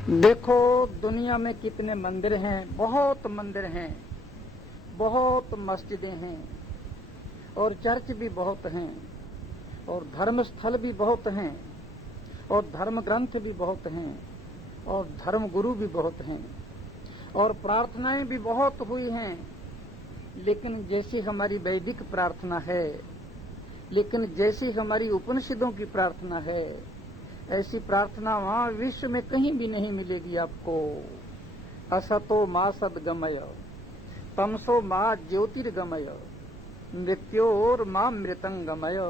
देखो दुनिया में कितने मंदिर हैं, बहुत मंदिर हैं, बहुत मस्जिदें हैं और चर्च भी बहुत हैं और धर्म स्थल भी बहुत हैं और धर्म ग्रंथ भी बहुत हैं और धर्म गुरु भी बहुत हैं और प्रार्थनाएं भी बहुत हुई हैं। लेकिन जैसी हमारी वैदिक प्रार्थना है, लेकिन जैसी हमारी उपनिषदों की प्रार्थना है, ऐसी प्रार्थना वहां विश्व में कहीं भी नहीं मिलेगी आपको। असतो मा सद्गमय, तमसो मा ज्योतिर्गमय, मृत्योर मा मृतंगमय।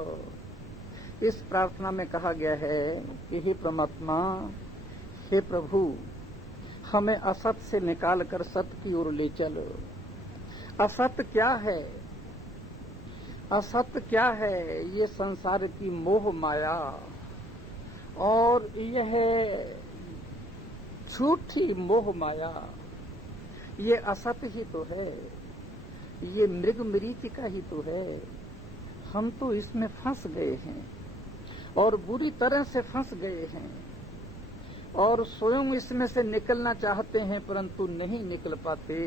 इस प्रार्थना में कहा गया है कि हे परमात्मा, हे प्रभु, हमें असत से निकाल कर सत्य की ओर ले चलो। असत क्या है? असत क्या है? ये संसार की मोह माया और यह झूठी मोह माया, ये असत ही तो है, ये मृग मरीचिका ही तो है। हम तो इसमें फंस गए हैं और बुरी तरह से फंस गए हैं और स्वयं इसमें से निकलना चाहते हैं परंतु नहीं निकल पाते।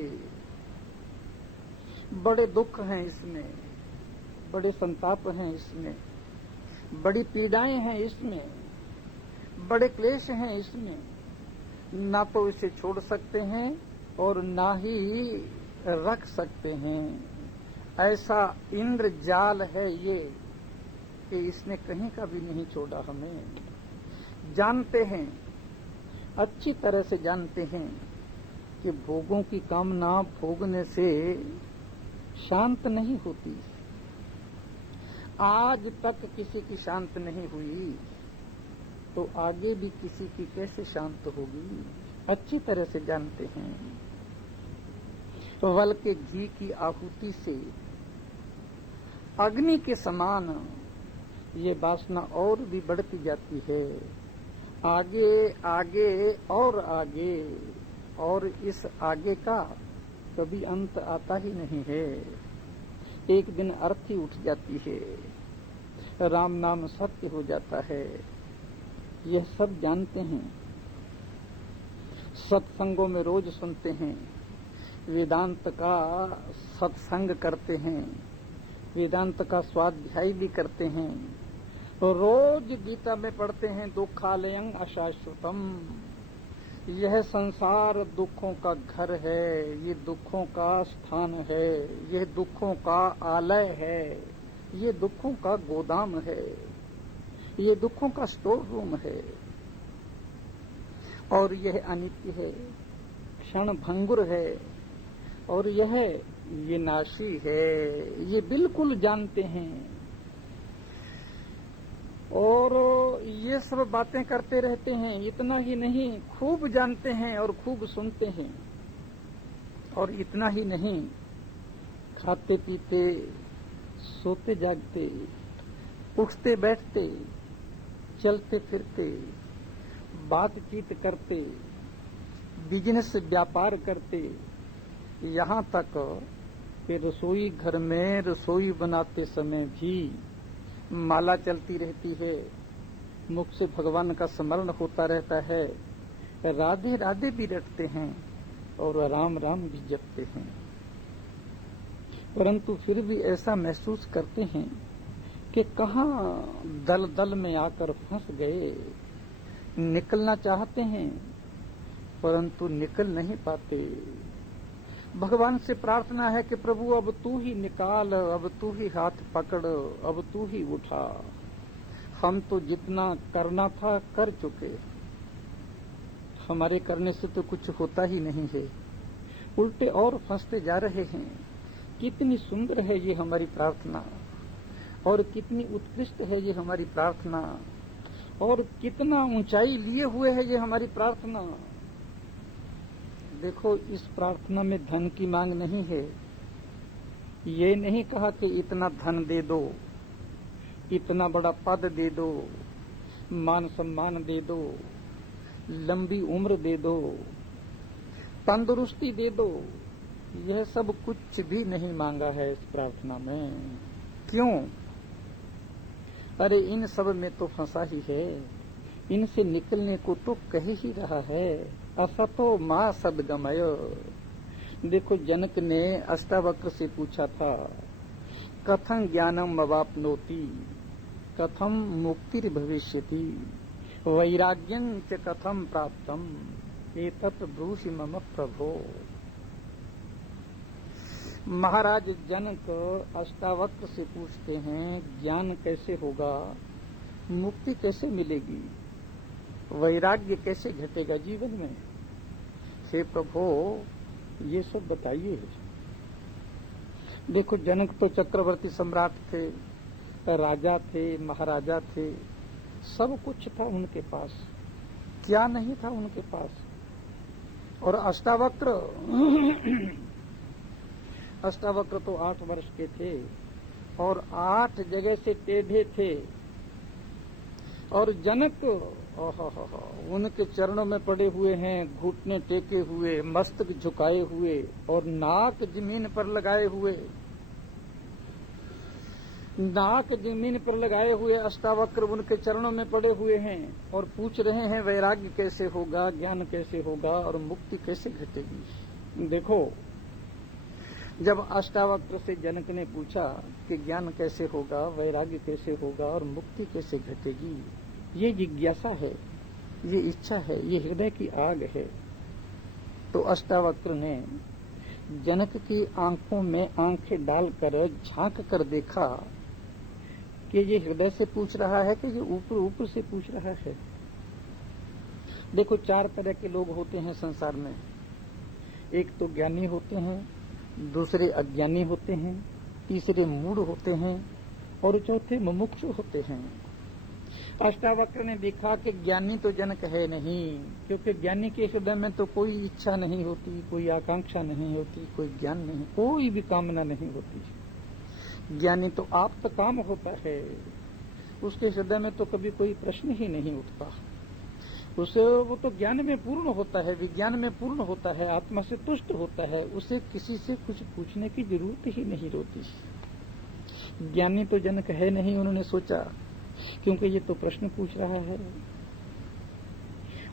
बड़े दुख हैं इसमें, बड़े संताप हैं इसमें, बड़ी पीड़ाएं हैं इसमें, बड़े क्लेश हैं इसमें। ना तो इसे छोड़ सकते हैं और ना ही रख सकते हैं। ऐसा इंद्र जाल है ये कि इसने कहीं का भी नहीं छोड़ा हमें। जानते हैं, अच्छी तरह से जानते हैं कि भोगों की कामना भोगने से शांत नहीं होती। आज तक किसी की शांत नहीं हुई तो आगे भी किसी की कैसे शांत होगी? अच्छी तरह से जानते हैं। वल के घी की आहुति से अग्नि के समान ये वासना और भी बढ़ती जाती है, आगे आगे और आगे, और इस आगे का कभी अंत आता ही नहीं है। एक दिन अर्थी उठ जाती है, राम नाम सत्य हो जाता है। यह सब जानते हैं, सत्संगों में रोज सुनते हैं, वेदांत का सत्संग करते हैं, वेदांत का स्वाध्याय भी करते हैं, रोज गीता में पढ़ते हैं दुखालयं अशाश्वतम। यह संसार दुखों का घर है, ये दुखों का स्थान है, यह दुखों का आलय है, ये दुखों का गोदाम है, ये दुखों का स्टोर रूम है और यह अनित्य है, क्षण भंगुर है और यह नाशी है। ये बिल्कुल जानते हैं और ये सब बातें करते रहते हैं। इतना ही नहीं, खूब जानते हैं और खूब सुनते हैं। और इतना ही नहीं, खाते पीते, सोते जागते, उठते बैठते, चलते फिरते, बातचीत करते, बिजनेस व्यापार करते, यहाँ तक कि रसोई घर में रसोई बनाते समय भी माला चलती रहती है, मुख से भगवान का स्मरण होता रहता है, राधे राधे भी रटते हैं और राम राम भी जपते हैं। परंतु फिर भी ऐसा महसूस करते हैं कि कहाँ दल दल में आकर फंस गए। निकलना चाहते हैं परंतु निकल नहीं पाते। भगवान से प्रार्थना है कि प्रभु अब तू ही निकाल, अब तू ही हाथ पकड़, अब तू ही उठा। हम तो जितना करना था कर चुके, हमारे करने से तो कुछ होता ही नहीं है, उल्टे और फंसते जा रहे हैं। कितनी सुंदर है ये हमारी प्रार्थना और कितनी उत्कृष्ट है ये हमारी प्रार्थना और कितना ऊंचाई लिए हुए है ये हमारी प्रार्थना। देखो, इस प्रार्थना में धन की मांग नहीं है। ये नहीं कहा कि इतना धन दे दो, इतना बड़ा पद दे दो, मान सम्मान दे दो, लंबी उम्र दे दो, तंदुरुस्ती दे दो। यह सब कुछ भी नहीं मांगा है इस प्रार्थना में। क्यों? अरे इन सब में तो फंसा ही है। इनसे निकलने को तो कह ही रहा है, असतो मां सदगमय। देखो जनक ने अष्टावक्र से पूछा था, कथं ज्ञानम अवाप्नोति, कथम मुक्तिर्भविष्यति, वैराग्यं च कथम प्राप्तम, एतत् ब्रूहि मम प्रभो। महाराज जनक अष्टावक्र से पूछते हैं, ज्ञान कैसे होगा, मुक्ति कैसे मिलेगी, वैराग्य कैसे घटेगा जीवन में। हे प्रभो ये सब बताइए। देखो जनक तो चक्रवर्ती सम्राट थे, राजा थे, महाराजा थे, सब कुछ था उनके पास, क्या नहीं था उनके पास। और अष्टावक्र तो 8 वर्ष के थे और 8 जगह से टेढ़े थे। और जनक उनके चरणों में पड़े हुए हैं, घुटने टेके हुए, मस्तक झुकाए हुए और नाक जमीन पर लगाए हुए। नाक जमीन पर लगाए हुए अष्टावक्र उनके चरणों में पड़े हुए हैं और पूछ रहे हैं वैराग्य कैसे होगा, ज्ञान कैसे होगा और मुक्ति कैसे घटेगी। देखो जब अष्टावक्र से जनक ने पूछा कि ज्ञान कैसे होगा, वैराग्य कैसे होगा और मुक्ति कैसे घटेगी, ये जिज्ञासा है, ये इच्छा है, ये हृदय की आग है। तो अष्टावक्र ने जनक की आंखों में आंखें डालकर झांक कर देखा कि ये हृदय से पूछ रहा है कि ये ऊपर ऊपर से पूछ रहा है। देखो 4 तरह के लोग होते हैं संसार में, एक तो ज्ञानी होते हैं, दूसरे अज्ञानी होते हैं, तीसरे मूढ़ होते हैं और चौथे मुमुक्षु होते हैं। अष्टावक्र ने देखा कि ज्ञानी तो जनक है नहीं, क्योंकि ज्ञानी के हृदय में तो कोई इच्छा नहीं होती, कोई आकांक्षा नहीं होती, कोई ज्ञान नहीं, कोई भी कामना नहीं होती। ज्ञानी तो आप्त काम होता है, उसके हृदय में तो कभी कोई प्रश्न ही नहीं उठता। उसे वो तो ज्ञान में पूर्ण होता है, विज्ञान में पूर्ण होता है, आत्मा से तुष्ट होता है, उसे किसी से कुछ पूछने की जरूरत ही नहीं होती। ज्ञानी तो जनक है नहीं, उन्होंने सोचा, क्योंकि ये तो प्रश्न पूछ रहा है।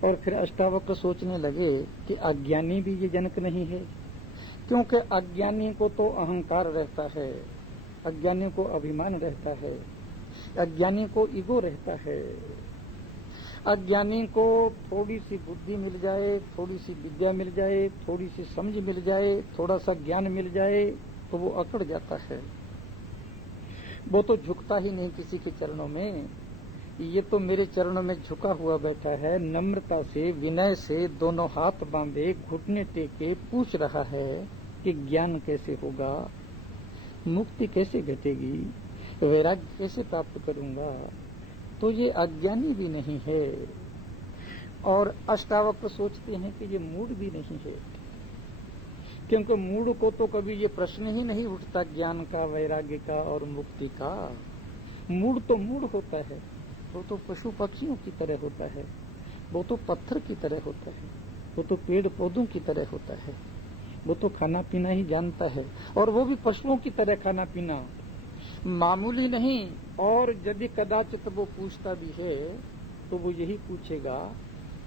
और फिर अष्टावक्र सोचने लगे कि अज्ञानी भी ये जनक नहीं है, क्योंकि अज्ञानी को तो अहंकार रहता है, अज्ञानी को अभिमान रहता है, अज्ञानी को ईगो रहता है। अज्ञानी को थोड़ी सी बुद्धि मिल जाए, थोड़ी सी विद्या मिल जाए, थोड़ी सी समझ मिल जाए, थोड़ा सा ज्ञान मिल जाए तो वो अकड़ जाता है, वो तो झुकता ही नहीं किसी के चरणों में। ये तो मेरे चरणों में झुका हुआ बैठा है, नम्रता से विनय से दोनों हाथ बांधे घुटने टेके पूछ रहा है कि ज्ञान कैसे होगा, मुक्ति कैसे घटेगी, वैराग्य कैसे प्राप्त करूंगा। तो ये अज्ञानी भी नहीं है। और अष्टावक्र सोचते हैं कि ये मूढ़ भी नहीं है, क्योंकि मूढ़ को तो कभी ये प्रश्न ही नहीं उठता ज्ञान का, वैराग्य का और मुक्ति का। मूढ़ तो मूढ़ होता है, वो तो पशु पक्षियों की तरह होता है, वो तो पत्थर की तरह होता है, वो तो पेड़ पौधों की तरह होता है, वो तो खाना पीना ही जानता है, और वो भी पशुओं की तरह खाना पीना, मामूली नहीं। और यदि कदाचित वो पूछता भी है तो वो यही पूछेगा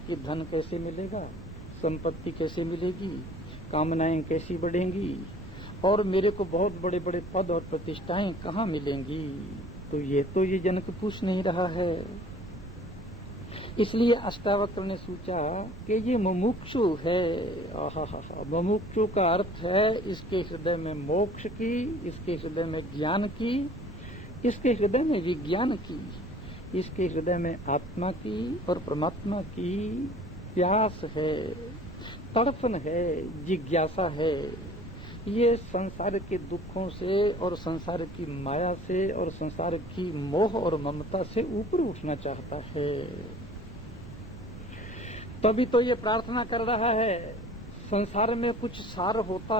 कि धन कैसे मिलेगा, संपत्ति कैसे मिलेगी, कामनाएं कैसी बढ़ेंगी, और मेरे को बहुत बड़े बड़े पद और प्रतिष्ठाएं कहाँ मिलेंगी। तो ये जनक पूछ नहीं रहा है। इसलिए अष्टावक्र ने सोचा कि ये मुमुक्षु है। मुमुक्षु का अर्थ है इसके हृदय में मोक्ष की, इसके हृदय में ज्ञान की, इसके हृदय में विज्ञान की, इसके हृदय में आत्मा की और परमात्मा की प्यास है, तड़पन है, जिज्ञासा है। ये संसार के दुखों से और संसार की माया से और संसार की मोह और ममता से ऊपर उठना चाहता है। तभी तो ये प्रार्थना कर रहा है। संसार में कुछ सार होता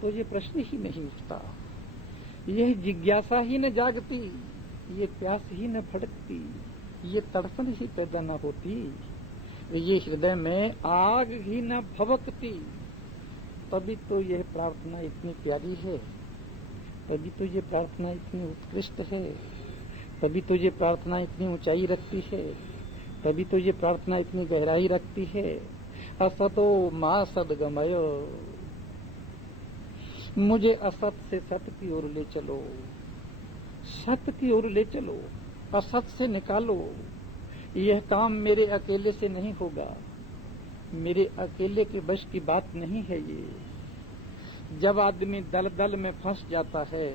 तो ये प्रश्न ही नहीं उठता, यह जिज्ञासा ही न जागती, ये प्यास ही न भड़कती, ये तड़पन ही पैदा न होती, ये हृदय में आग ही न भभकती। तभी तो यह प्रार्थना इतनी प्यारी है, तभी तो ये प्रार्थना इतनी उत्कृष्ट है, तभी तो ये प्रार्थना इतनी ऊंचाई रखती है, तभी तो ये प्रार्थना इतनी गहराई रखती है। असतो मां सद्गमय, मुझे असत से सत की ओर ले चलो, सत की ओर ले चलो, असत से निकालो। यह काम मेरे अकेले से नहीं होगा, मेरे अकेले के बस की बात नहीं है ये। जब आदमी दलदल में फंस जाता है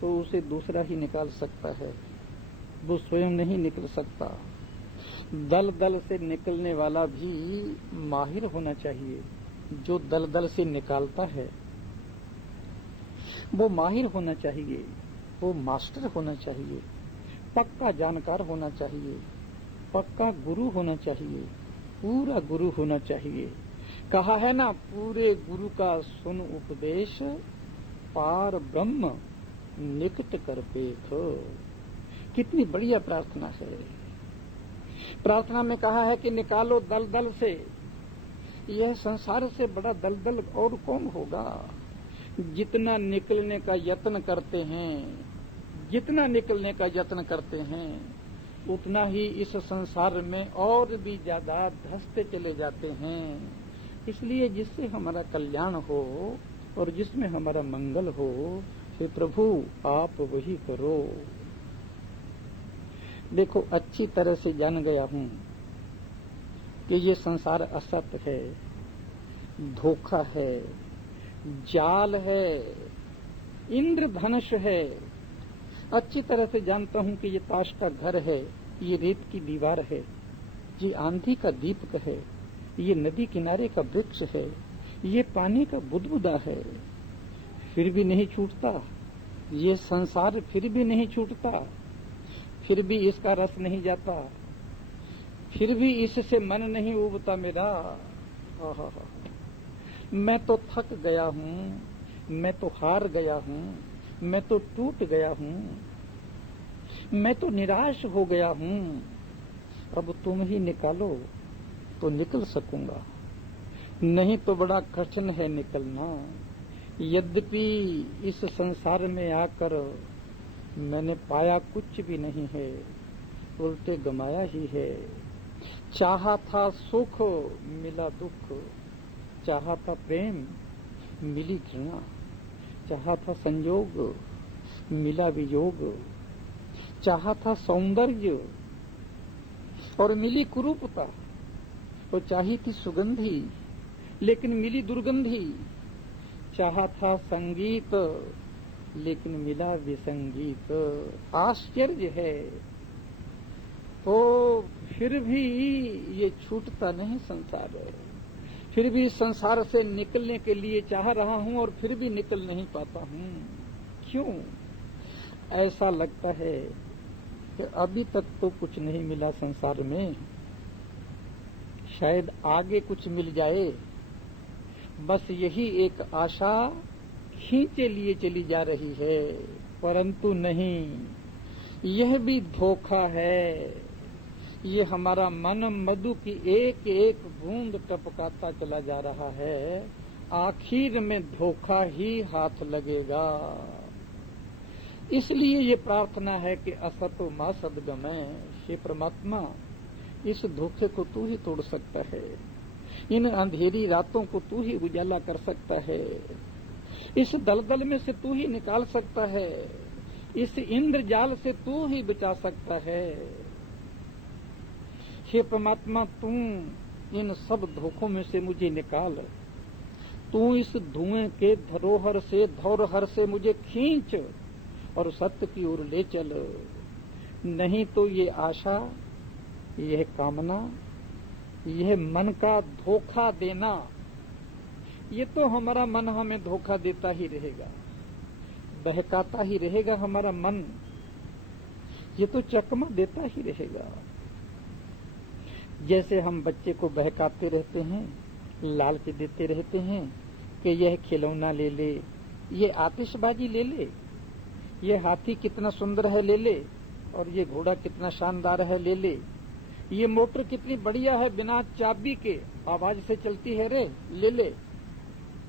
तो उसे दूसरा ही निकाल सकता है, वो स्वयं नहीं निकल सकता। दलदल से निकलने वाला भी माहिर होना चाहिए। जो दलदल से निकालता है वो माहिर होना चाहिए, वो मास्टर होना चाहिए, पक्का जानकार होना चाहिए, पक्का गुरु होना चाहिए, पूरा गुरु होना चाहिए। कहा है ना, पूरे गुरु का सुन उपदेश, पार ब्रह्म निकट कर पेख। कितनी बढ़िया प्रार्थना है। प्रार्थना में कहा है कि निकालो दलदल से। यह संसार से बड़ा दलदल और कौन होगा। जितना निकलने का यत्न करते हैं, जितना निकलने का यत्न करते हैं, उतना ही इस संसार में और भी ज्यादा धंसते चले जाते हैं। इसलिए जिससे हमारा कल्याण हो और जिसमें हमारा मंगल हो, हे प्रभु आप वही करो। देखो, अच्छी तरह से जान गया हूं कि ये संसार असत है, धोखा है, जाल है, इंद्रधनुष है। अच्छी तरह से जानता हूं कि ये ताश का घर है, ये रेत की दीवार है, ये आंधी का दीपक है, ये नदी किनारे का वृक्ष है, ये पानी का बुदबुदा है। फिर भी नहीं छूटता ये संसार, फिर भी नहीं छूटता, फिर भी इसका रस नहीं जाता, फिर भी इससे मन नहीं उबता मेरा। मैं तो थक गया हूँ, मैं तो हार गया हूँ, मैं तो टूट गया हूँ, मैं तो निराश हो गया हूँ। अब तुम ही निकालो तो निकल सकूंगा, नहीं तो बड़ा कठिन है निकलना। यद्यपि इस संसार में आकर मैंने पाया कुछ भी नहीं है, उल्टे गमाया ही है। चाहा था सुख मिला दुख, चाहा था प्रेम मिली घृणा, चाहा था संयोग मिला वियोग, चाहा था सौंदर्य और मिली कुरूपता, और चाही थी सुगंधी लेकिन मिली दुर्गंधी, चाहा था संगीत लेकिन मिला विसंगीत। आश्चर्य है। तो फिर भी ये छूटता नहीं संसार, फिर भी संसार से निकलने के लिए चाह रहा हूं और फिर भी निकल नहीं पाता हूं। क्यों ऐसा लगता है कि अभी तक तो कुछ नहीं मिला संसार में, शायद आगे कुछ मिल जाए। बस यही एक आशा खींचे लिए चली जा रही है, परंतु नहीं, यह भी धोखा है। ये हमारा मन मधु की एक एक बूंद टपकाता चला जा रहा है, आखिर में धोखा ही हाथ लगेगा। इसलिए ये प्रार्थना है कि असतो मां सद्गमय। हे परमात्मा, इस धोखे को तू ही तोड़ सकता है, इन अंधेरी रातों को तू ही उजाला कर सकता है, इस दलदल में से तू ही निकाल सकता है, इस इंद्रजाल से तू ही बचा सकता है। हे परमात्मा, तू इन सब धोखों में से मुझे निकाल, तू इस धुएं के धरोहर से धौरहर से मुझे खींच और सत्य की ओर ले चल। नहीं तो ये आशा, यह कामना, यह मन का धोखा देना, ये तो हमारा मन हमें धोखा देता ही रहेगा, बहकाता ही रहेगा हमारा मन, ये तो चकमा देता ही रहेगा। जैसे हम बच्चे को बहकाते रहते हैं, लालच देते रहते हैं कि यह खिलौना ले ले, ये आतिशबाजी ले ले, ये हाथी कितना सुंदर है ले ले, और ये घोड़ा कितना शानदार है ले ले, ये मोटर कितनी बढ़िया है बिना चाबी के आवाज से चलती है रे ले ले,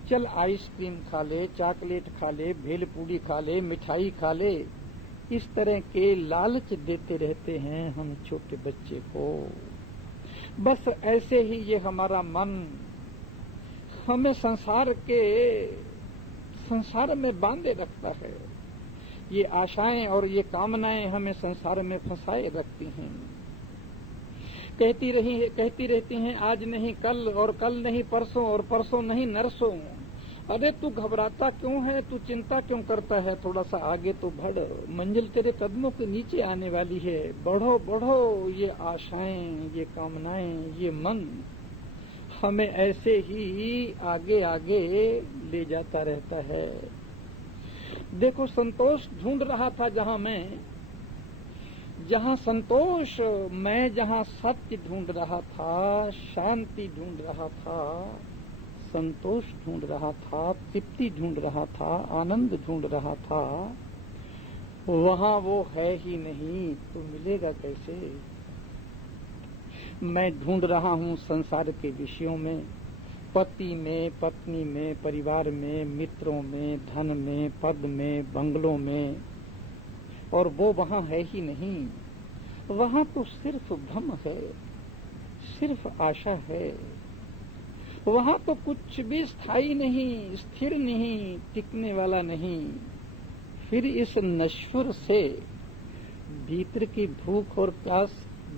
चल आइसक्रीम खा ले, चॉकलेट खा ले, भेलपूरी खा ले, मिठाई खा ले, इस तरह के लालच देते रहते हैं हम छोटे बच्चे को। बस ऐसे ही ये हमारा मन हमें संसार में बांधे रखता है। ये आशाएं और ये कामनाएं हमें संसार में फंसाए रखती हैं। कहती रहती हैं आज नहीं कल, और कल नहीं परसों, और परसों नहीं नरसों। अरे तू घबराता क्यों है, तू चिंता क्यों करता है, थोड़ा सा आगे तो बढ़, मंजिल तेरे कदमों के नीचे आने वाली है। बढ़ो बढ़ो। ये आशाएं, ये कामनाएं, ये मन हमें ऐसे ही आगे आगे ले जाता रहता है। देखो संतोष ढूंढ रहा था जहाँ संतोष, मैं जहाँ सत्य ढूंढ रहा था, शांति ढूंढ रहा था, संतोष ढूंढ रहा था, तृप्ति ढूंढ रहा था, आनंद ढूंढ रहा था, वहाँ वो है ही नहीं, तो मिलेगा कैसे? मैं ढूंढ रहा हूँ संसार के विषयों में, पति में, पत्नी में, परिवार में, मित्रों में, धन में, पद में, बंगलों में, और वो वहाँ है ही नहीं। वहाँ तो सिर्फ भ्रम है, सिर्फ आशा है। वहाँ तो कुछ भी स्थायी नहीं, स्थिर नहीं, टिकने वाला नहीं। फिर इस नश्वर से भीतर की भूख और प्यास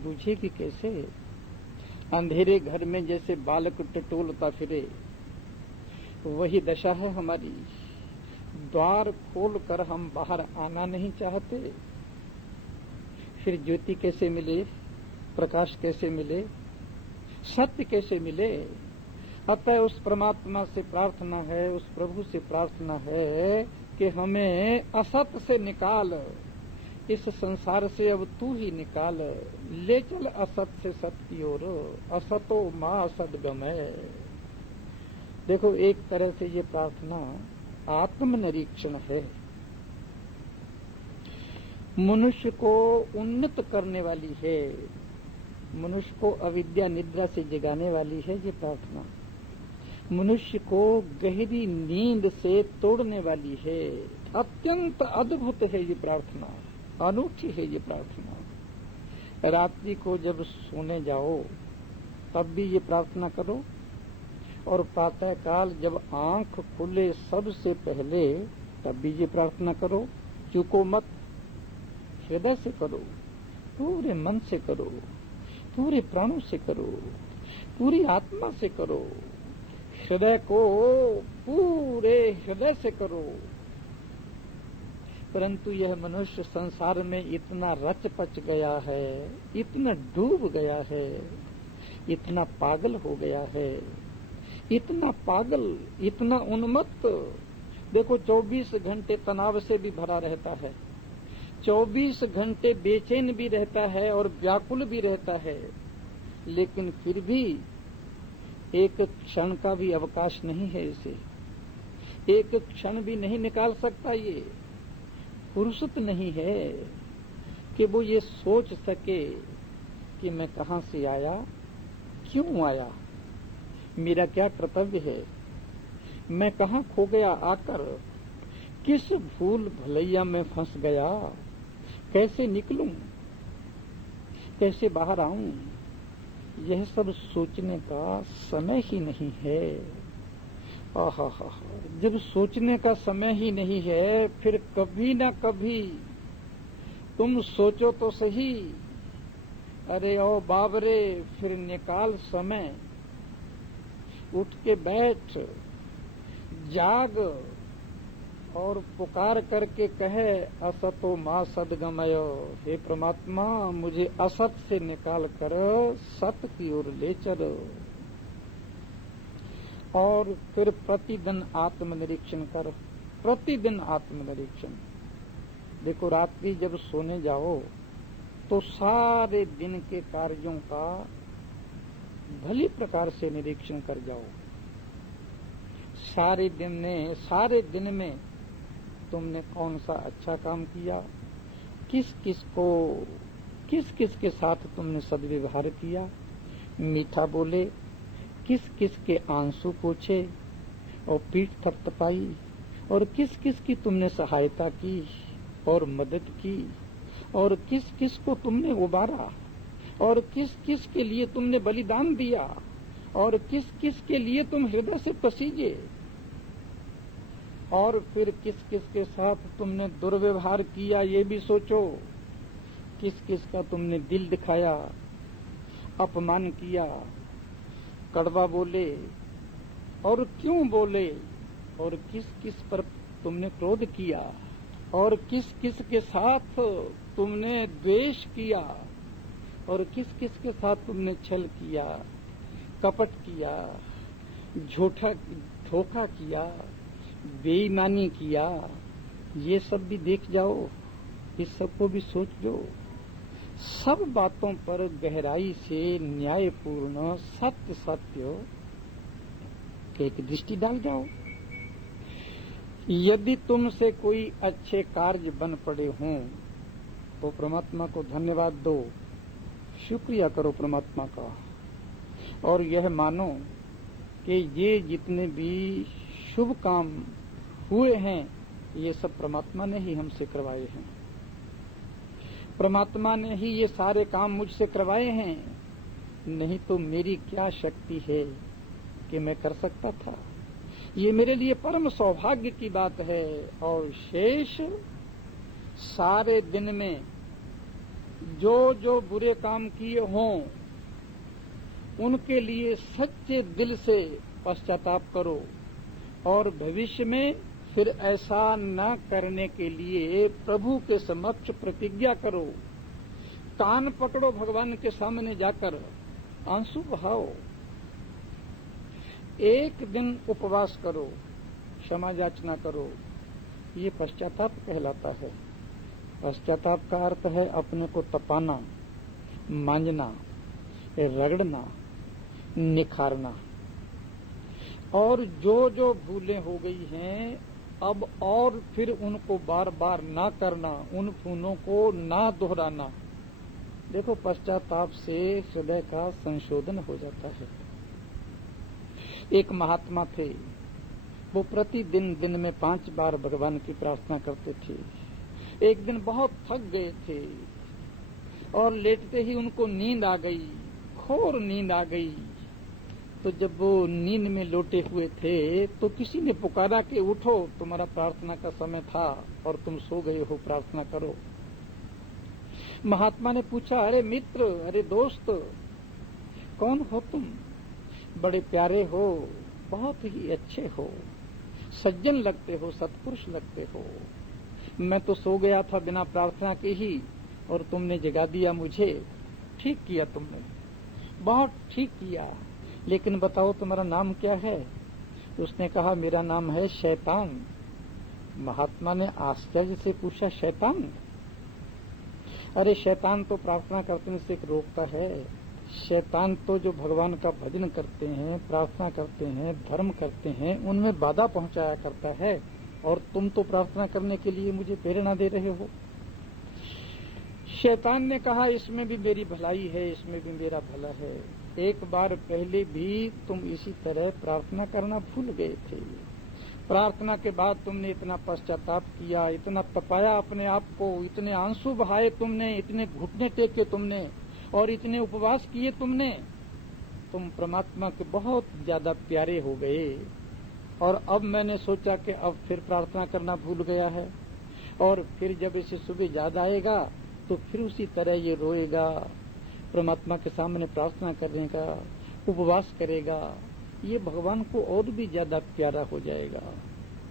बुझेगी कैसे? अंधेरे घर में जैसे बालक टटोलता फिरे, वही दशा है हमारी। द्वार खोलकर हम बाहर आना नहीं चाहते, फिर ज्योति कैसे मिले, प्रकाश कैसे मिले, सत्य कैसे मिले? अतः उस परमात्मा से प्रार्थना है, उस प्रभु से प्रार्थना है कि हमें असत से निकाल, इस संसार से अब तू ही निकाल, ले चल असत से सत्य की ओर, असतो मां असदगमय। देखो एक तरह से ये प्रार्थना आत्मनिरीक्षण है, मनुष्य को उन्नत करने वाली है, मनुष्य को अविद्या निद्रा से जगाने वाली है ये प्रार्थना, मनुष्य को गहरी नींद से तोड़ने वाली है। अत्यंत अद्भुत है ये प्रार्थना, अनूठी है ये प्रार्थना। रात्रि को जब सोने जाओ तब भी ये प्रार्थना करो, और प्रातः काल जब आंख खुले सबसे पहले तब भी ये प्रार्थना करो। चूको मत, हृदय से करो, पूरे मन से करो, पूरे प्राणों से करो, पूरी आत्मा से करो, हृदय को पूरे हृदय से करो। परंतु यह मनुष्य संसार में इतना रच पच गया है, इतना डूब गया है, इतना पागल हो गया है, इतना पागल, इतना उन्मत्त। देखो 24 घंटे तनाव से भी भरा रहता है, 24 घंटे बेचैन भी रहता है और व्याकुल भी रहता है, लेकिन फिर भी एक क्षण का भी अवकाश नहीं है इसे, एक क्षण भी नहीं निकाल सकता। ये फुर्सत नहीं है कि वो ये सोच सके कि मैं कहाँ से आया, क्यों आया, मेरा क्या कर्तव्य है, मैं कहाँ खो गया आकर, किस भूल भलैया में फंस गया, कैसे निकलूं, कैसे बाहर आऊं। यह सब सोचने का समय ही नहीं है। आहा, जब सोचने का समय ही नहीं है, फिर कभी ना कभी तुम सोचो तो सही। अरे ओ बाबरे, फिर निकाल समय, उठ के बैठ, जाग और पुकार करके कहे असतो मां सदगमयो, हे परमात्मा मुझे असत से निकाल कर सत्य की ओर ले चलो। और फिर प्रतिदिन आत्मनिरीक्षण कर, प्रतिदिन आत्मनिरीक्षण। देखो रात्रि जब सोने जाओ तो सारे दिन के कार्यों का भली प्रकार से निरीक्षण कर जाओ। सारे दिन में तुमने कौन सा अच्छा काम किया, किस किस के साथ तुमने सद्व्यवहार किया, मीठा बोले, किस किस के आंसू पोछे और पीठ थपथपाई, और किस किस की तुमने सहायता की, और मदद की, और किस किस को तुमने उबारा, और किस किस के लिए तुमने बलिदान दिया, और किस किस के लिए तुम हृदय से पसीजे, और फिर किस किस के साथ तुमने दुर्व्यवहार किया ये भी सोचो। किस किस का तुमने दिल दिखाया, अपमान किया, कड़वा बोले और क्यों बोले, और किस किस पर तुमने क्रोध किया, और किस किस के साथ तुमने द्वेष किया, और किस किस के साथ तुमने छल किया, कपट किया, झूठा धोखा किया, बेईमानी किया। ये सब भी देख जाओ, इस सबको भी सोच लो। सब बातों पर गहराई से न्यायपूर्ण सत्य सत्य एक दृष्टि डाल जाओ। यदि तुमसे कोई अच्छे कार्य बन पड़े हों तो परमात्मा को धन्यवाद दो, शुक्रिया करो परमात्मा का, और यह मानो कि ये जितने भी शुभ काम हुए हैं ये सब परमात्मा ने ही हमसे करवाए हैं। परमात्मा ने ही ये सारे काम मुझसे करवाए हैं, नहीं तो मेरी क्या शक्ति है कि मैं कर सकता था। ये मेरे लिए परम सौभाग्य की बात है। और शेष सारे दिन में जो जो बुरे काम किए हों उनके लिए सच्चे दिल से पश्चाताप करो, और भविष्य में फिर ऐसा न करने के लिए प्रभु के समक्ष प्रतिज्ञा करो। कान पकड़ो, भगवान के सामने जाकर आंसू बहाओ, एक दिन उपवास करो, क्षमा याचना करो। ये पश्चाताप कहलाता है। पश्चाताप का अर्थ है अपने को तपाना, मांझना, रगड़ना, निखारना। और जो जो भूलें हो गई हैं अब और फिर उनको बार बार ना करना, उन भूलों को ना दोहराना। देखो पश्चाताप से हृदय का संशोधन हो जाता है। एक महात्मा थे, वो प्रतिदिन दिन में 5 बार भगवान की प्रार्थना करते थे। एक दिन बहुत थक गए थे और लेटते ही उनको नींद आ गई, घोर नींद आ गई। तो जब वो नींद में लोटे हुए थे तो किसी ने पुकारा कि उठो, तुम्हारा प्रार्थना का समय था और तुम सो गए हो, प्रार्थना करो। महात्मा ने पूछा, अरे मित्र, अरे दोस्त, कौन हो तुम? बड़े प्यारे हो, बहुत ही अच्छे हो, सज्जन लगते हो, सत्पुरुष लगते हो। मैं तो सो गया था बिना प्रार्थना के ही और तुमने जगा दिया मुझे। ठीक किया तुमने, बहुत ठीक किया। लेकिन बताओ तुम्हारा नाम क्या है? उसने कहा, मेरा नाम है शैतान। महात्मा ने आश्चर्य से पूछा, शैतान? अरे शैतान तो प्रार्थना करने से रोकता है। शैतान तो जो भगवान का भजन करते हैं, प्रार्थना करते हैं, धर्म करते हैं, उनमें बाधा पहुंचाया करता है। और तुम तो प्रार्थना करने के लिए मुझे प्रेरणा दे रहे हो। शैतान ने कहा, इसमें भी मेरी भलाई है, इसमें भी मेरा भला है। एक बार पहले भी तुम इसी तरह प्रार्थना करना भूल गए थे। प्रार्थना के बाद तुमने इतना पश्चाताप किया, इतना तपाया अपने आप को, इतने आंसू बहाए तुमने, इतने घुटने टेके तुमने और इतने उपवास किए तुमने। तुम परमात्मा के बहुत ज्यादा प्यारे हो गए। और अब मैंने सोचा कि अब फिर प्रार्थना करना भूल गया है, और फिर जब इसे सुबह याद आएगा तो फिर उसी तरह ये रोएगा, परमात्मा के सामने प्रार्थना करने का, उपवास करेगा। ये भगवान को और भी ज्यादा प्यारा हो जाएगा।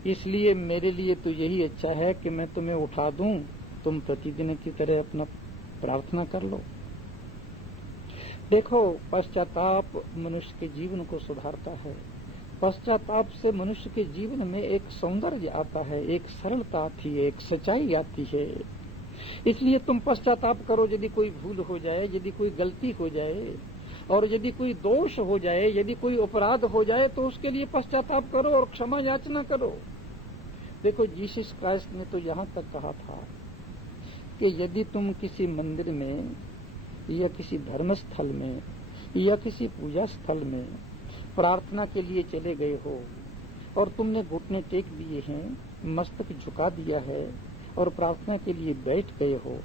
इसलिए मेरे लिए तो यही अच्छा है कि मैं तुम्हें उठा दूं, तुम प्रतिदिन की तरह अपना प्रार्थना कर लो। देखो, पश्चाताप मनुष्य के जीवन को सुधारता है। पश्चाताप से मनुष्य के जीवन में एक सौंदर्य आता है, एक सरलता आती है, एक सच्चाई आती है। इसलिए तुम पश्चाताप करो। यदि कोई भूल हो जाए, यदि कोई गलती हो जाए, और यदि कोई दोष हो जाए, यदि कोई अपराध हो जाए, तो उसके लिए पश्चाताप करो और क्षमा याचना करो। देखो, जीसस क्राइस्ट ने तो यहाँ तक कहा था कि यदि तुम किसी मंदिर में या किसी धर्म स्थल में या किसी पूजा स्थल में प्रार्थना के लिए चले गए हो और तुमने घुटने टेक दिए हैं, मस्तक झुका दिया है और प्रार्थना के लिए बैठ गए हो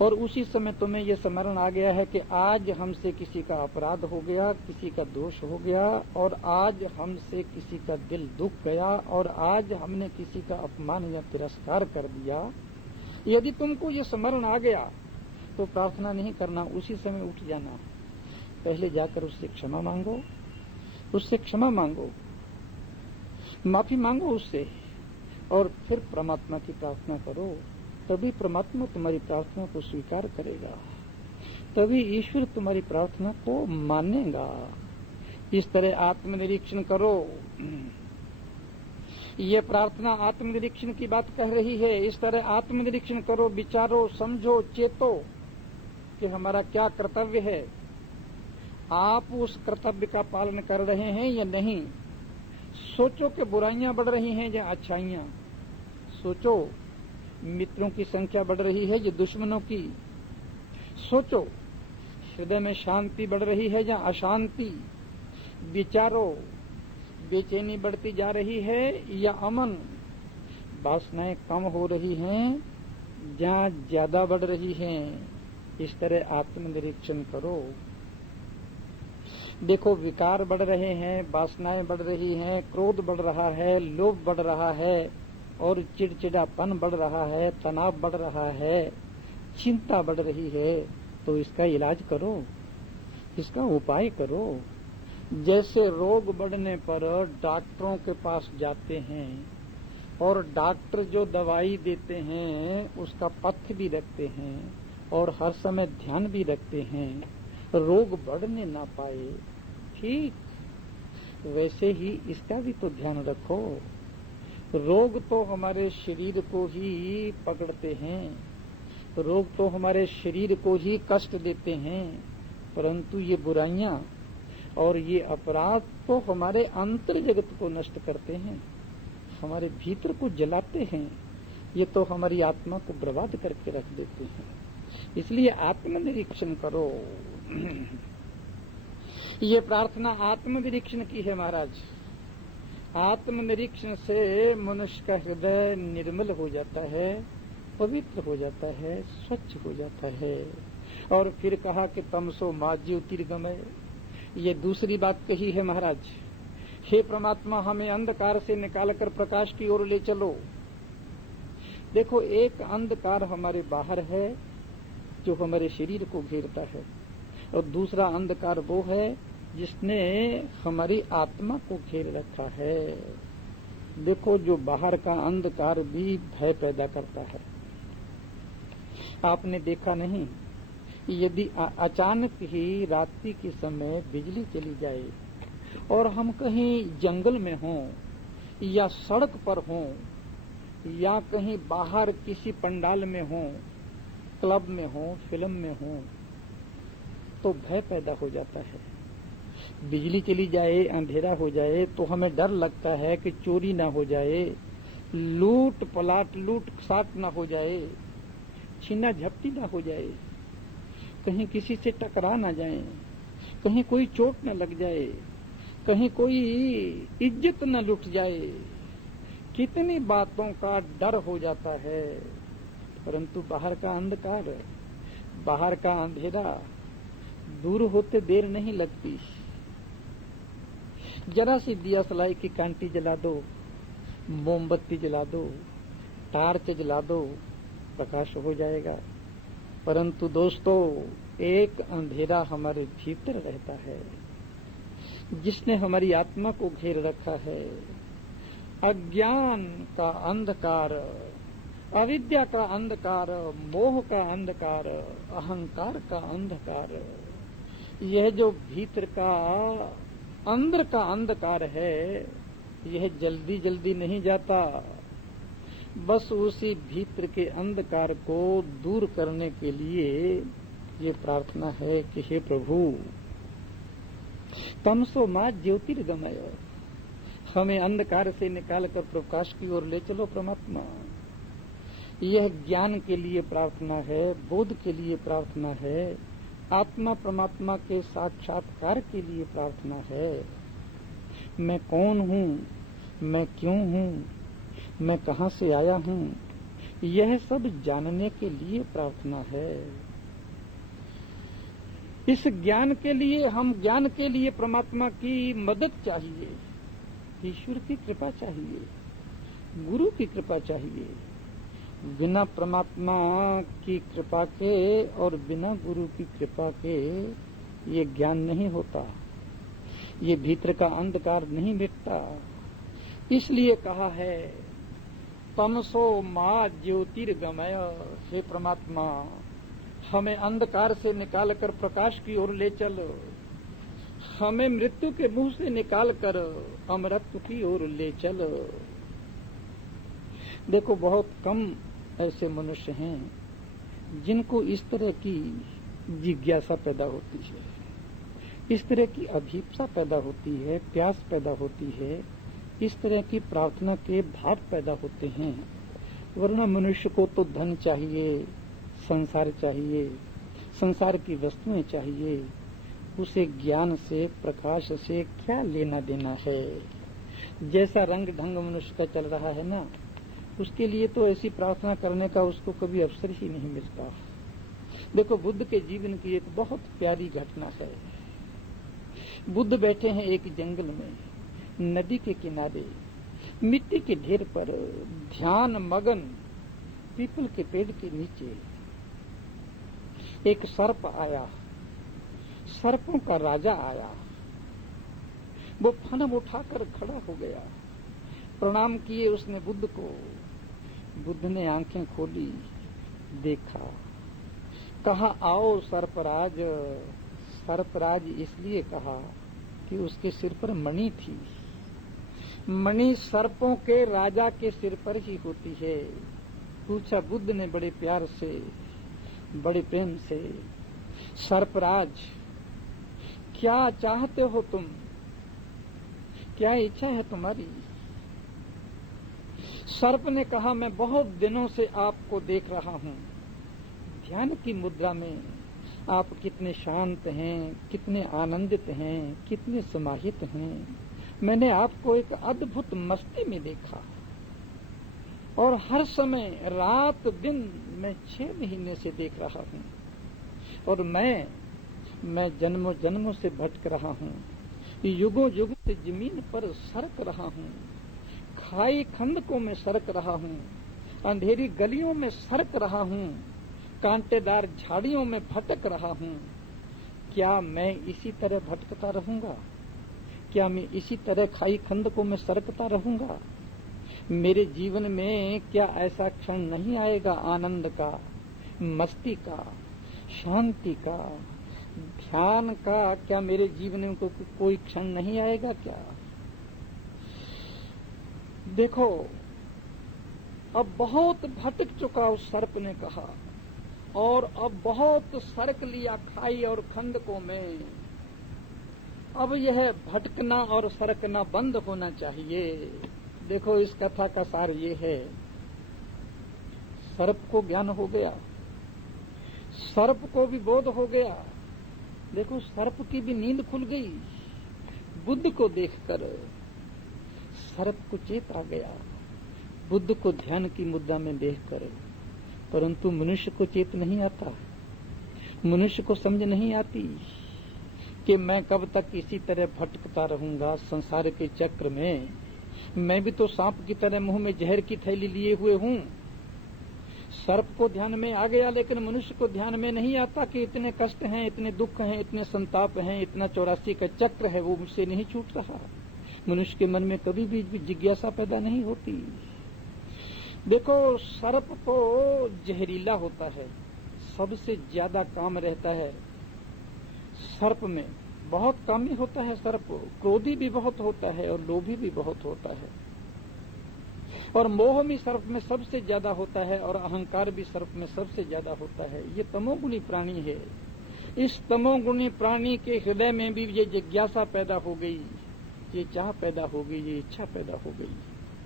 और उसी समय तुम्हें यह स्मरण आ गया है कि आज हमसे किसी का अपराध हो गया, किसी का दोष हो गया और आज हमसे किसी का दिल दुख गया और आज हमने किसी का अपमान या तिरस्कार कर दिया। यदि तुमको ये स्मरण आ गया तो प्रार्थना नहीं करना, उसी समय उठ जाना। पहले जाकर उससे क्षमा मांगो, उससे क्षमा मांगो, माफी मांगो उससे और फिर परमात्मा की प्रार्थना करो। तभी परमात्मा तुम्हारी प्रार्थना को स्वीकार करेगा, तभी ईश्वर तुम्हारी प्रार्थना को मानेगा। इस तरह आत्मनिरीक्षण करो। ये प्रार्थना आत्मनिरीक्षण की बात कह रही है। इस तरह आत्मनिरीक्षण करो, विचारो, समझो, चेतो कि हमारा क्या कर्तव्य है। आप उस कर्तव्य का पालन कर रहे हैं या नहीं। सोचो कि बुराइयां बढ़ रही हैं या अच्छाइयां। सोचो मित्रों की संख्या बढ़ रही है या दुश्मनों की। सोचो हृदय में शांति बढ़ रही है या अशांति। विचारो बेचैनी बढ़ती जा रही है या अमन। वासनाएं कम हो रही हैं या ज्यादा बढ़ रही हैं। इस तरह आत्मनिरीक्षण करो। देखो विकार बढ़ रहे हैं, वासनाएं बढ़ रही हैं, क्रोध बढ़ रहा है, लोभ बढ़ रहा है और चिड़चिड़ापन बढ़ रहा है, तनाव बढ़ रहा है, चिंता बढ़ रही है। तो इसका इलाज करो, इसका उपाय करो। जैसे रोग बढ़ने पर डॉक्टरों के पास जाते हैं और डॉक्टर जो दवाई देते हैं उसका पथ्य भी रखते हैं और हर समय ध्यान भी रखते हैं, रोग बढ़ने ना पाए, ठीक वैसे ही इसका भी तो ध्यान रखो। रोग तो हमारे शरीर को ही पकड़ते हैं, रोग तो हमारे शरीर को ही कष्ट देते हैं, परंतु ये बुराइयां और ये अपराध तो हमारे अंतर जगत को नष्ट करते हैं, हमारे भीतर को जलाते हैं। ये तो हमारी आत्मा को बर्बाद करके रख देते हैं। इसलिए आत्मनिरीक्षण करो। ये प्रार्थना आत्मनिरीक्षण की है महाराज। आत्मनिरीक्षण से मनुष्य का हृदय निर्मल हो जाता है, पवित्र हो जाता है, स्वच्छ हो जाता है। और फिर कहा कि तमसो मा ज्योतिर्गमय। ये दूसरी बात कही है महाराज। हे परमात्मा हमें अंधकार से निकालकर प्रकाश की ओर ले चलो। देखो एक अंधकार हमारे बाहर है जो हमारे शरीर को घेरता है और दूसरा अंधकार वो है जिसने हमारी आत्मा को घेर रखा है। देखो जो बाहर का अंधकार भी भय पैदा करता है। आपने देखा नहीं, यदि अचानक ही रात्रि के समय बिजली चली जाए और हम कहीं जंगल में हों या सड़क पर हों या कहीं बाहर किसी पंडाल में हों, क्लब में हों, फिल्म में हों, तो भय पैदा हो जाता है। बिजली चली जाए, अंधेरा हो जाए तो हमें डर लगता है कि चोरी ना हो जाए, लूट पलाट, लूट साट ना हो जाए, छीना झपटी ना हो जाए, कहीं किसी से टकरा ना जाए, कहीं कोई चोट न लग जाए, कहीं कोई इज्जत न लुट जाए। कितनी बातों का डर हो जाता है। परंतु बाहर का अंधकार, बाहर का अंधेरा दूर होते देर नहीं लगती। जरा सी दिया सलाई की कांटी जला दो, मोमबत्ती जला दो, टार्च जला दो, प्रकाश हो जाएगा। परंतु दोस्तों एक अंधेरा हमारे भीतर रहता है जिसने हमारी आत्मा को घेर रखा है। अज्ञान का अंधकार, अविद्या का अंधकार, मोह का अंधकार, अहंकार का अंधकार, यह जो भीतर का अंदर का अंधकार है यह जल्दी जल्दी नहीं जाता। बस उसी भीतर के अंधकार को दूर करने के लिए ये प्रार्थना है कि हे प्रभु तमसो मा ज्योतिर्गमय, हमें अंधकार से निकालकर प्रकाश की ओर ले चलो परमात्मा। यह ज्ञान के लिए प्रार्थना है, बोध के लिए प्रार्थना है, आत्मा परमात्मा के साक्षात्कार के लिए प्रार्थना है। मैं कौन हूँ, मैं क्यों हूँ, मैं कहाँ से आया हूँ, यह सब जानने के लिए प्रार्थना है। इस ज्ञान के लिए, हम ज्ञान के लिए परमात्मा की मदद चाहिए, ईश्वर की कृपा चाहिए, गुरु की कृपा चाहिए। बिना परमात्मा की कृपा के और बिना गुरु की कृपा के ये ज्ञान नहीं होता, ये भीतर का अंधकार नहीं मिटता। इसलिए कहा है तमसो मां ज्योतिर्गमय, हे परमात्मा हमें अंधकार से निकालकर प्रकाश की ओर ले चलो, हमें मृत्यु के मुंह से निकालकर अमरत्व की ओर ले चलो। देखो बहुत कम ऐसे मनुष्य हैं जिनको इस तरह की जिज्ञासा पैदा होती है, इस तरह की अभीप्सा पैदा होती है, प्यास पैदा होती है, इस तरह की प्रार्थना के भाव पैदा होते हैं। वरना मनुष्य को तो धन चाहिए, संसार चाहिए, संसार की वस्तुएं चाहिए, उसे ज्ञान से, प्रकाश से क्या लेना देना है। जैसा रंग ढंग मनुष्य का चल रहा है ना, उसके लिए तो ऐसी प्रार्थना करने का उसको कभी अवसर ही नहीं मिलता। देखो बुद्ध के जीवन की एक बहुत प्यारी घटना है। बुद्ध बैठे हैं एक जंगल में, नदी के किनारे, मिट्टी के ढेर पर, ध्यान मगन, पीपल के पेड़ के नीचे। एक सर्प आया, सर्पों का राजा आया। वो फनम उठाकर खड़ा हो गया, प्रणाम किए उसने बुद्ध को। बुद्ध ने आंखें खोली, देखा, कहा आओ सर्पराज। सर्पराज इसलिए कहा कि उसके सिर पर मणि थी। मणि सर्पों के राजा के सिर पर ही होती है। पूछा बुद्ध ने बड़े प्यार से, बड़े प्रेम से, सर्पराज क्या चाहते हो तुम, क्या इच्छा है तुम्हारी? सर्प ने कहा मैं बहुत दिनों से आपको देख रहा हूं, ध्यान की मुद्रा में आप कितने शांत हैं, कितने आनंदित हैं, कितने समाहित हैं। मैंने आपको एक अद्भुत मस्ती में देखा और हर समय रात दिन मैं 6 महीने से देख रहा हूं। और मैं जन्मों जन्मों से भटक रहा हूं, युगों युगों से जमीन पर सरक रहा हूं, खाई खंदकों में सरक रहा हूं, अंधेरी गलियों में सरक रहा हूं, कांटेदार झाड़ियों में भटक रहा हूं। क्या मैं इसी तरह भटकता रहूंगा? क्या मैं इसी तरह खाई खंदकों में सरकता रहूंगा? मेरे जीवन में क्या ऐसा क्षण नहीं आएगा आनंद का, मस्ती का, शांति का, ध्यान का? क्या मेरे जीवन में कोई क्षण नहीं आएगा क्या? देखो अब बहुत भटक चुका उस सर्प ने कहा, और अब बहुत सरक लिया खाई और खंदकों में। अब यह भटकना और सरकना बंद होना चाहिए। देखो इस कथा का सार ये है, सर्प को ज्ञान हो गया, सर्प को भी बोध हो गया। देखो सर्प की भी नींद खुल गई। बुद्ध को देखकर सर्प को चेत आ गया, बुद्ध को ध्यान की मुद्रा में देखकर। परंतु मनुष्य को चेत नहीं आता, मनुष्य को समझ नहीं आती कि मैं कब तक इसी तरह भटकता रहूंगा संसार के चक्र में। मैं भी तो सांप की तरह मुंह में जहर की थैली लिए हुए हूं। सर्प को ध्यान में आ गया, लेकिन मनुष्य को ध्यान में नहीं आता कि इतने कष्ट हैं, इतने दुख हैं, इतने संताप हैं, इतना 84 का चक्र है, वो मुझसे नहीं छूट रहा। मनुष्य के मन में कभी भी जिज्ञासा पैदा नहीं होती। देखो सर्प तो जहरीला होता है, सबसे ज्यादा काम रहता है सर्प में, बहुत कामी होता है सर्प, क्रोधी भी बहुत होता है और लोभी भी बहुत होता है, और मोह भी सर्प में सबसे ज्यादा होता है, और अहंकार भी सर्प में सबसे ज्यादा होता है। ये तमोगुणी प्राणी है। इस तमोगुणी प्राणी के हृदय में भी ये जिज्ञासा पैदा हो गई, ये चाह पैदा हो गई, ये इच्छा पैदा हो गई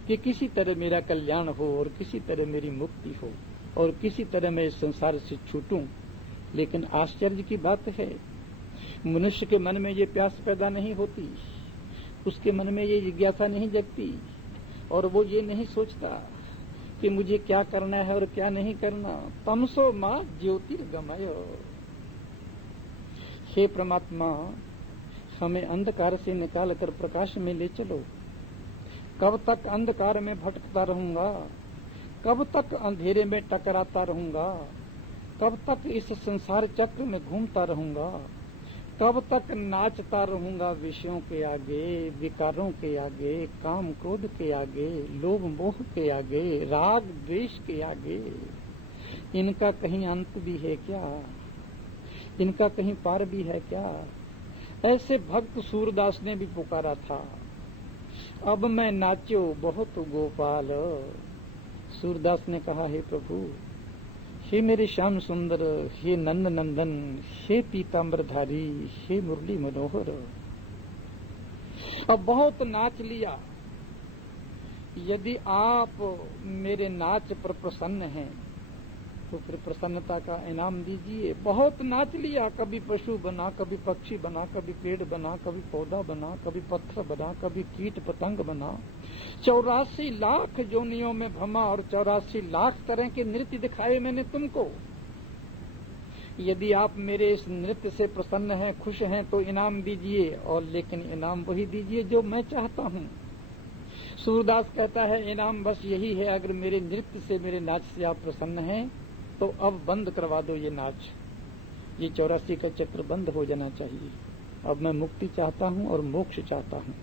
कि किसी तरह मेरा कल्याण हो और किसी तरह मेरी मुक्ति हो और किसी तरह मैं इस संसार से छूटूं। लेकिन आश्चर्य की बात है, मनुष्य के मन में ये प्यास पैदा नहीं होती, उसके मन में ये जिज्ञासा नहीं जगती, और वो ये नहीं सोचता कि मुझे क्या करना है और क्या नहीं करना। तमसो मां ज्योतिर्गमय। हे परमात्मा, हमें अंधकार से निकाल कर प्रकाश में ले चलो। कब तक अंधकार में भटकता रहूंगा, कब तक अंधेरे में टकराता रहूंगा, कब तक इस संसार चक्र में घूमता रहूंगा, कब तक नाचता रहूंगा विषयों के आगे, विकारों के आगे, काम क्रोध के आगे, लोभ मोह के आगे, राग द्वेष के आगे। इनका कहीं अंत भी है क्या? इनका कहीं पार भी है क्या? ऐसे भक्त सूरदास ने भी पुकारा था, अब मैं नाचो बहुत गोपाल। सूरदास ने कहा, हे प्रभु, हे मेरे श्याम सुंदर, हे नंद नंदन, हे पीताम्बरधारी, हे मुरली मनोहर। अब बहुत नाच लिया। यदि आप मेरे नाच पर प्रसन्न हैं तो फिर प्रसन्नता का इनाम दीजिए। बहुत नाच लिया, कभी पशु बना, कभी पक्षी बना, कभी पेड़ बना, कभी पौधा बना, कभी पत्थर बना, कभी कीट पतंग बना। 84 लाख योनियों में भ्रमा और 84 लाख तरह के नृत्य दिखाए मैंने तुमको। यदि आप मेरे इस नृत्य से प्रसन्न हैं, खुश हैं, तो इनाम दीजिए, और लेकिन इनाम वही दीजिए जो मैं चाहता हूँ। सूरदास कहता है, इनाम बस यही है, अगर मेरे नृत्य से, मेरे नाच से आप प्रसन्न हैं तो अब बंद करवा दो ये नाच। ये 84 का चक्र बंद हो जाना चाहिए। अब मैं मुक्ति चाहता हूँ और मोक्ष चाहता हूँ।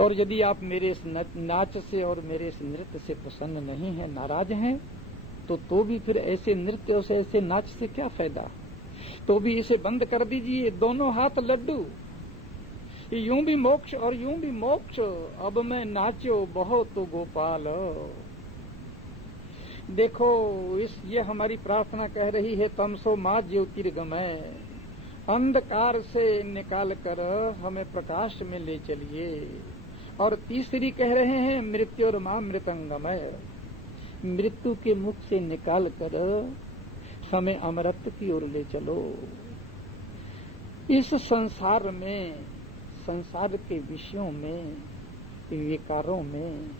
और यदि आप मेरे इस नाच से और मेरे इस नृत्य से प्रसन्न नहीं हैं, नाराज हैं, तो भी फिर ऐसे नृत्य और ऐसे नाच से क्या फायदा? तो भी इसे बंद कर दीजिए। दोनों हाथ लड्डू, यूं भी मोक्ष और यूं भी मोक्ष। अब मैं नाचो बहुत गोपाल। देखो, ये हमारी प्रार्थना कह रही है, तमसो मां ज्योतिर्गमय। अंधकार से निकाल कर हमें प्रकाश में ले चलिए। और तीसरी कह रहे हैं, मृत्योर मां मृतंगमय। मृत्यु के मुख से निकाल कर हमें अमरत्व की ओर ले चलो। इस संसार में, संसार के विषयों में, विकारों में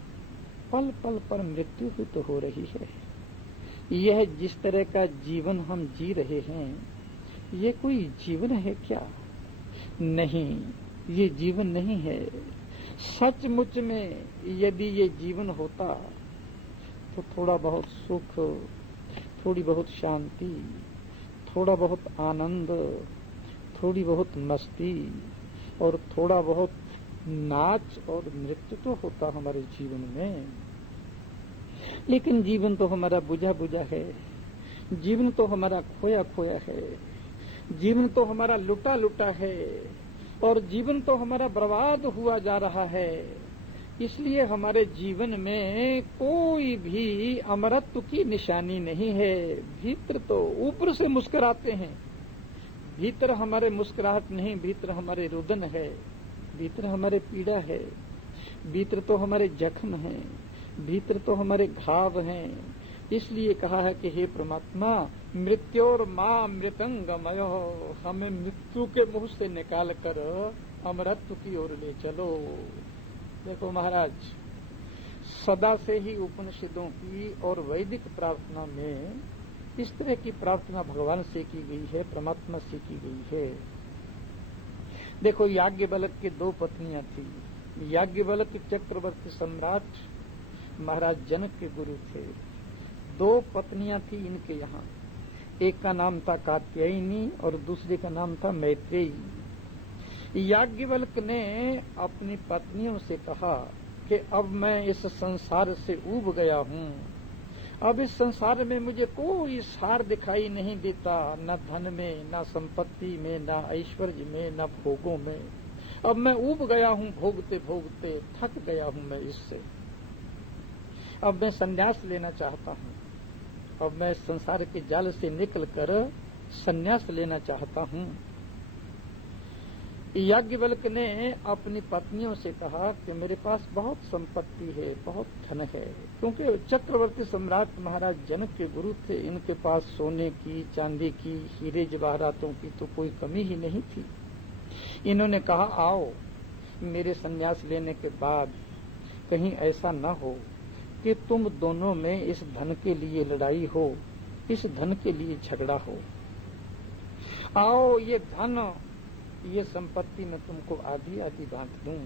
पल पल पर मृत्यु ही तो हो रही है। यह जिस तरह का जीवन हम जी रहे हैं, ये कोई जीवन है क्या? नहीं, ये जीवन नहीं है। सचमुच में यदि ये जीवन होता तो थोड़ा बहुत सुख, थोड़ी बहुत शांति, थोड़ा बहुत आनंद, थोड़ी बहुत मस्ती और थोड़ा बहुत नाच और नृत्य तो होता हमारे जीवन में। लेकिन जीवन तो हमारा बुझा बुझा है, जीवन तो हमारा खोया खोया है, जीवन तो हमारा लुटा लुटा है, और जीवन तो हमारा बर्बाद हुआ जा रहा है। इसलिए हमारे जीवन में कोई भी अमरत्व की निशानी नहीं है। भीतर तो ऊपर से मुस्कुराते हैं, भीतर हमारे मुस्कुराहट नहीं, भीतर हमारे रुदन है, भीतर हमारे पीड़ा है, भीतर तो हमारे जख्म हैं, भीतर तो हमारे घाव हैं। इसलिए कहा है कि हे परमात्मा, मृत्योर मां मृतंगमय। हमें मृत्यु के मुंह से निकाल कर अमरत्व की ओर ले चलो। देखो महाराज, सदा से ही उपनिषदों की और वैदिक प्रार्थना में इस तरह की प्रार्थना भगवान से की गई है, परमात्मा से की गई है। देखो, याज्ञवल्क्य की 2 पत्नियां थी। याज्ञवल्क्य चक्रवर्ती सम्राट महाराज जनक के गुरु थे। 2 पत्नियां थी इनके यहाँ। एक का नाम था कात्यायनी और दूसरे का नाम था मैत्रेयी। याज्ञवल्क्य ने अपनी पत्नियों से कहा कि अब मैं इस संसार से ऊब गया हूँ। अब इस संसार में मुझे कोई सार दिखाई नहीं देता, न धन में, न संपत्ति में, न ऐश्वर्य में, न भोगों में। अब मैं ऊब गया हूँ, भोगते भोगते थक गया हूँ मैं इससे। अब मैं संन्यास लेना चाहता हूँ। अब मैं इस संसार के जाल से निकलकर संन्यास लेना चाहता हूँ। याज्ञवल्क्य ने अपनी पत्नियों से कहा कि मेरे पास बहुत संपत्ति है, बहुत धन है, क्योंकि चक्रवर्ती सम्राट महाराज जनक के गुरु थे। इनके पास सोने की, चांदी की, हीरे जवाहरातों की तो कोई कमी ही नहीं थी। इन्होंने कहा, आओ, मेरे संन्यास लेने के बाद कहीं ऐसा न हो कि तुम दोनों में इस धन के लिए लड़ाई हो, इस धन के लिए झगड़ा हो। आओ ये धन, ये संपत्ति मैं तुमको आधी आधी बांट दूं।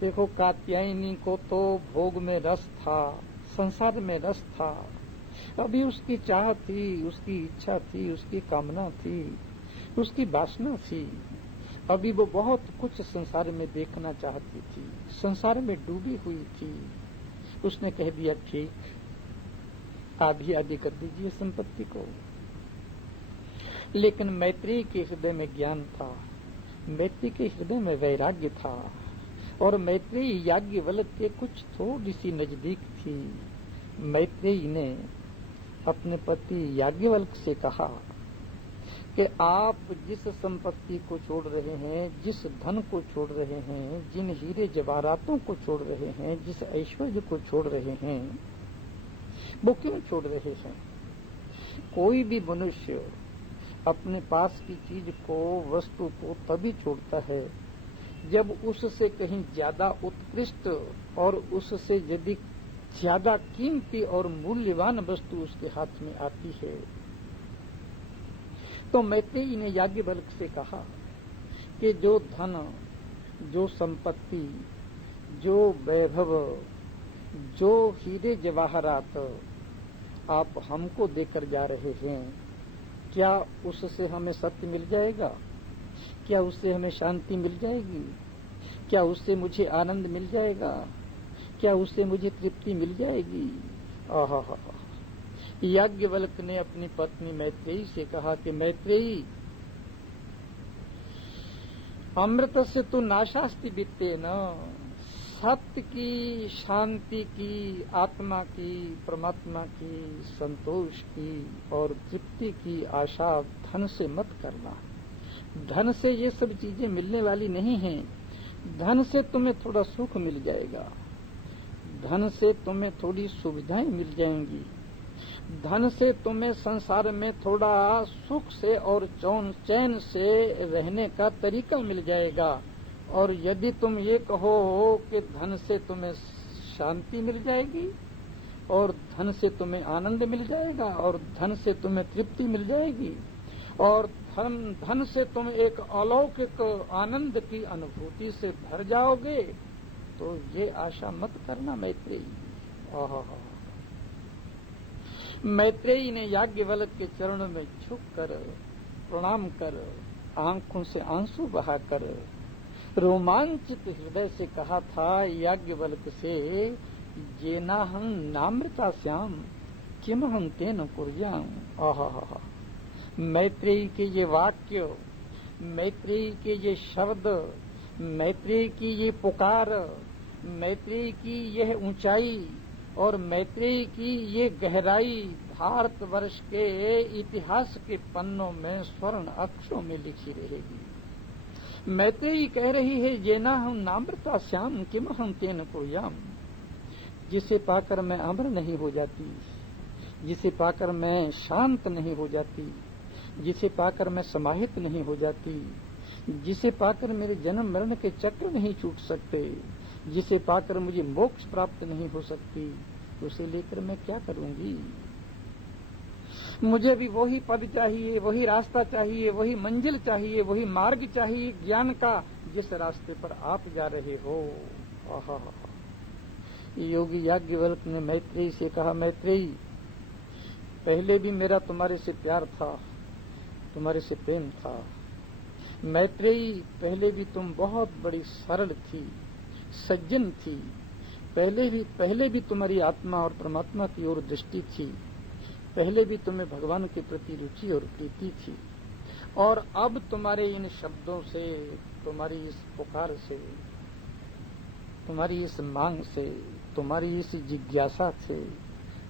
देखो, कात्यायनी को तो भोग में रस था, संसार में रस था। अभी उसकी चाह थी, उसकी इच्छा थी, उसकी कामना थी, उसकी वासना थी। अभी वो बहुत कुछ संसार में देखना चाहती थी, संसार में डूबी हुई थी। उसने कह दिया ठीक, आधी आधी कर दीजिए संपत्ति को। लेकिन मैत्रेयी के हृदय में ज्ञान था, मैत्रेयी के हृदय में वैराग्य था, और मैत्रेयी याज्ञवल्क्य के कुछ थोड़ी सी नजदीक थी। मैत्रेयी ने अपने पति याज्ञवल्क्य से कहा कि आप जिस संपत्ति को छोड़ रहे हैं, जिस धन को छोड़ रहे हैं, जिन हीरे जवाहरातों को छोड़ रहे हैं, जिस ऐश्वर्य को छोड़ रहे हैं, वो क्यों छोड़ रहे हैं? कोई भी मनुष्य अपने पास की चीज को, वस्तु को तभी छोड़ता है जब उससे कहीं ज्यादा उत्कृष्ट और उससे यदि ज्यादा कीमती और मूल्यवान वस्तु उसके हाथ में आती है। तो मैत्रेयी ने याज्ञवल्क्य से कहा कि जो धन, जो संपत्ति, जो वैभव, जो हीरे जवाहरात आप हमको देकर जा रहे हैं, क्या उससे हमें सत्य मिल जाएगा? क्या उससे हमें शांति मिल जाएगी? क्या उससे मुझे आनंद मिल जाएगा? क्या उससे मुझे तृप्ति मिल जाएगी? आहा। याज्ञवल्क्य ने अपनी पत्नी मैत्रेयी से कहा कि मैत्रेयी, अमृतस्य तु नाशास्ति वित्तेन। सत्य की, शांति की, आत्मा की, परमात्मा की, संतोष की और तृप्ति की आशा धन से मत करना। धन से ये सब चीजें मिलने वाली नहीं हैं। धन से तुम्हें थोड़ा सुख मिल जाएगा, धन से तुम्हें थोड़ी सुविधाएं मिल जाएंगी, धन से तुम्हें संसार में थोड़ा सुख से और चैन से रहने का तरीका मिल जाएगा। और यदि तुम ये कहो कि धन से तुम्हें शांति मिल जाएगी और धन से तुम्हें आनंद मिल जाएगा और धन से तुम्हें तृप्ति मिल जाएगी और धन से तुम एक अलौकिक आनंद की अनुभूति से भर जाओगे, तो ये आशा मत करना मैत्रेयी। मैत्रेयी ने याज्ञवल्क्य के चरणों में झुककर प्रणाम कर, आंखों से आंसू बहाकर, रोमांचित हृदय से कहा था याज्ञवल्क्य से, येनाहं नामृतास्याम किमहं तेन कुर्याम। आहा। मैत्रेयी के ये वाक्य, मैत्रेयी के ये शब्द, मैत्रेयी की ये पुकार, मैत्रेयी की यह ऊंचाई और मैत्रेयी की ये गहराई भारतवर्ष के इतिहास के पन्नों में स्वर्ण अक्षरों में लिखी रहेगी। मैत्रेयी कह रही है, येनाहं नामृतास्याम किमहं तेन कुर्याम। जिसे पाकर मैं अमर नहीं हो जाती, जिसे पाकर मैं शांत नहीं हो जाती, जिसे पाकर मैं समाहित नहीं हो जाती, जिसे पाकर मेरे जन्म मरण के चक्र नहीं छूट सकते, जिसे पाकर मुझे मोक्ष प्राप्त नहीं हो सकती, उसे लेकर मैं क्या करूंगी? मुझे भी वही पद चाहिए, वही रास्ता चाहिए, वही मंजिल चाहिए, वही मार्ग चाहिए ज्ञान का, जिस रास्ते पर आप जा रहे हो। आहा। योगी याज्ञवल्क्य ने मैत्रेयी से कहा, मैत्रेयी, पहले भी मेरा तुम्हारे से प्यार था, तुम्हारे से प्रेम था। मैत्रेयी, पहले भी तुम बहुत बड़ी सरल थी, सज्जन थी। पहले भी तुम्हारी आत्मा और परमात्मा की ओर दृष्टि थी। पहले भी तुम्हें भगवान के प्रति रुचि और प्रीति थी। और अब तुम्हारे इन शब्दों से, तुम्हारी इस पुकार से, तुम्हारी इस मांग से, तुम्हारी इस जिज्ञासा से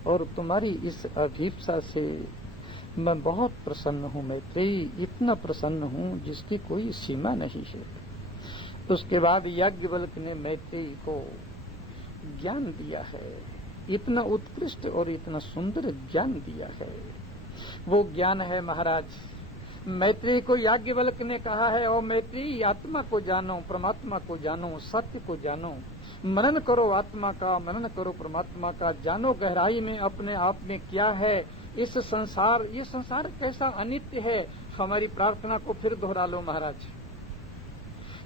और तुम्हारी इस अभीप्सा से मैं बहुत प्रसन्न हूँ मैत्रेयी, इतना प्रसन्न हूँ जिसकी कोई सीमा नहीं है। उसके बाद याज्ञवल्क्य ने मैत्रेयी को ज्ञान दिया है, इतना उत्कृष्ट और इतना सुंदर ज्ञान दिया है। वो ज्ञान है महाराज, मैत्री को याज्ञवल्क्य ने कहा है, और मैत्री आत्मा को जानो, परमात्मा को जानो, सत्य को जानो, मनन करो आत्मा का, मनन करो परमात्मा का, जानो गहराई में अपने आप में क्या है। इस संसार, ये संसार कैसा अनित्य है। हमारी प्रार्थना को फिर दोहरा लो महाराज।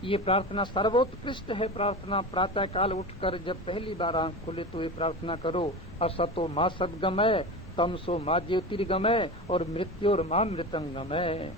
ये प्रार्थना सर्वोत्कृष्ट है प्रार्थना। प्रातः काल उठकर जब पहली बार आंख खुले तो ये प्रार्थना करो, असतो मां सद्गमय, तमसो मां ज्योतिर्गमय, और मृत्योर मां मृतंगमय।